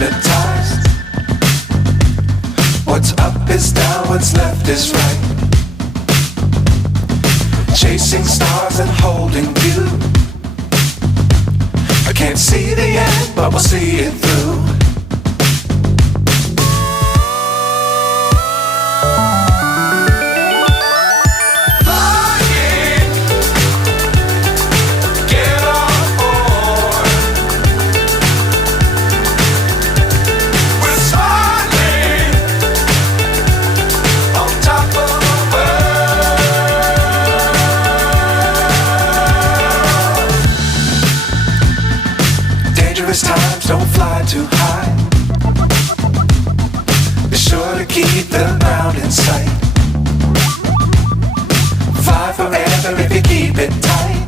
hypnotized. What's up is down, what's left is right. Chasing stars and holding you. I can't see the end, but we'll see it through. Times don't fly too high. Be sure to keep the ground in sight. Fly forever if you keep it tight.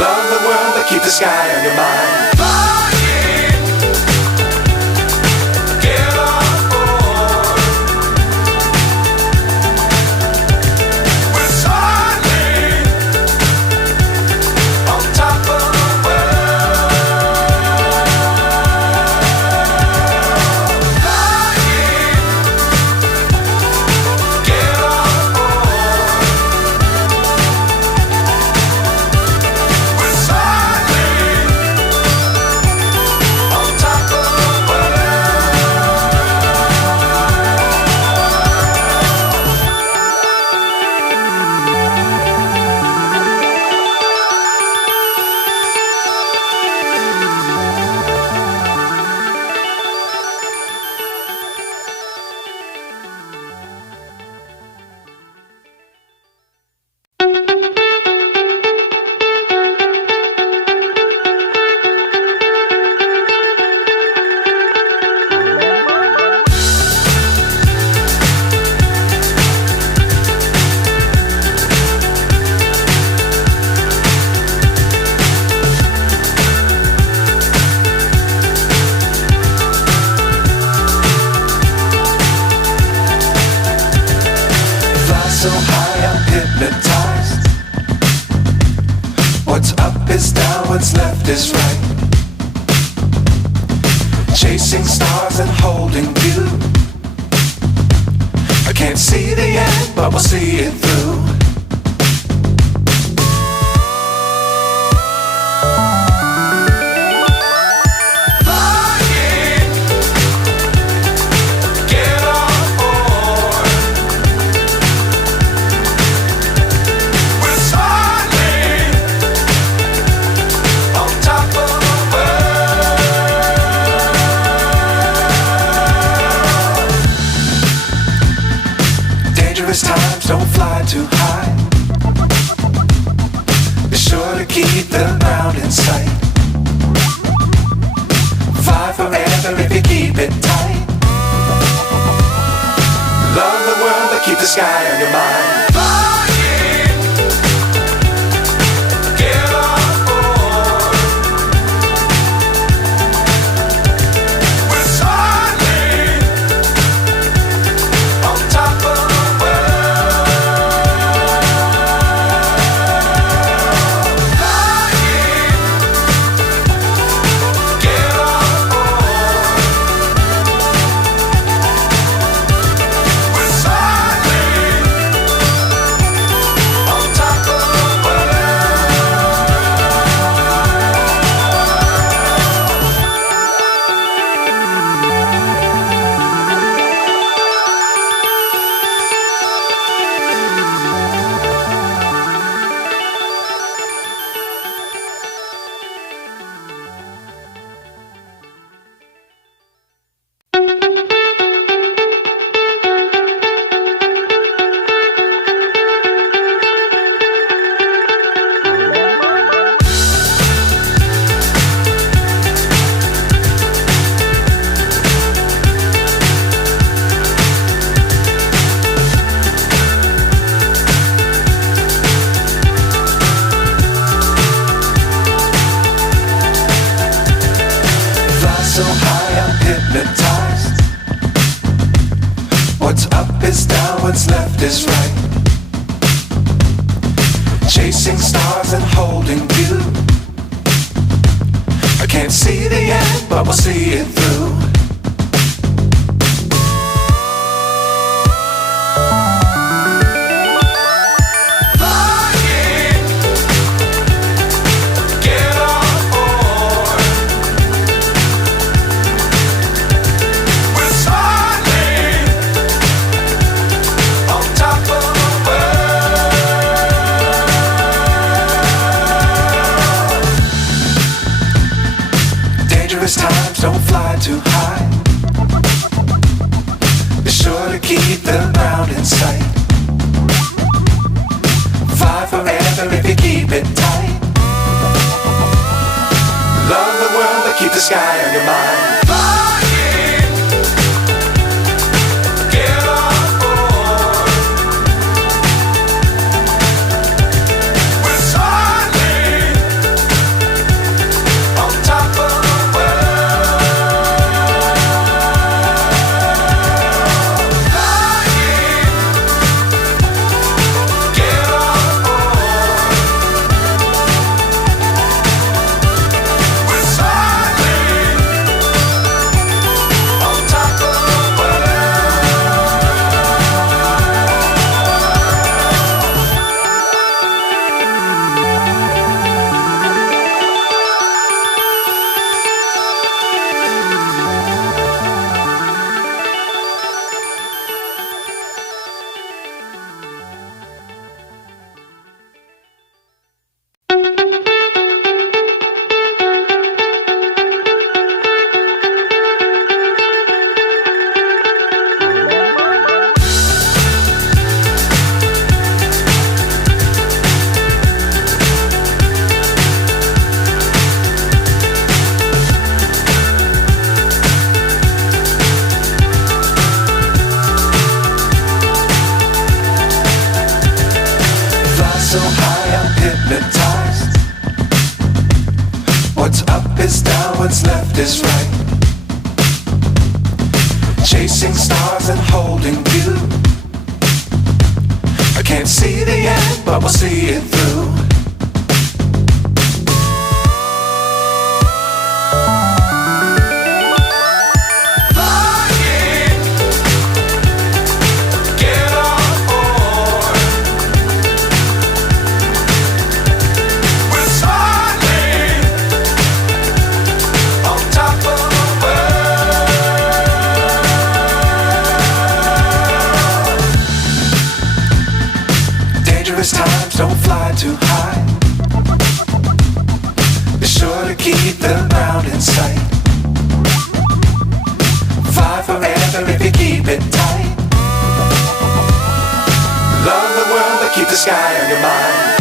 Love the world but keep the sky on your mind. So high I'm hypnotized. What's up is down, what's left is right. Chasing stars and holding you. I can't see the end, but we'll see it through. Times don't fly too high. Be sure to keep the ground in sight. Fly forever if you keep it tight. Love the world but keep the sky on your mind. So high I'm hypnotized. What's up is down, what's left is right. Chasing stars and holding you. I Can't see the end, but we'll see it through. Flying, get on board. We're smiling on top of the world. Dangerous times, don't fly too high. Be sure to keep the ground in sight. Fly forever if you keep it tight. Love the world, but keep the sky on your mind. Flying, get on board. We're smiling on top of the world. Flying, get on board. We're smiling on top of the fly so high, I'm hypnotized. What's up is down, what's left is right. Chasing stars and holding you. I can't see the end, but we'll see it through. Flying, get on board. We're smiling on top of the world. Dangerous times, don't fly too high. Be sure to keep the ground in sight. Fly forever if you keep it tight. Love the world, but keep the sky on your mind.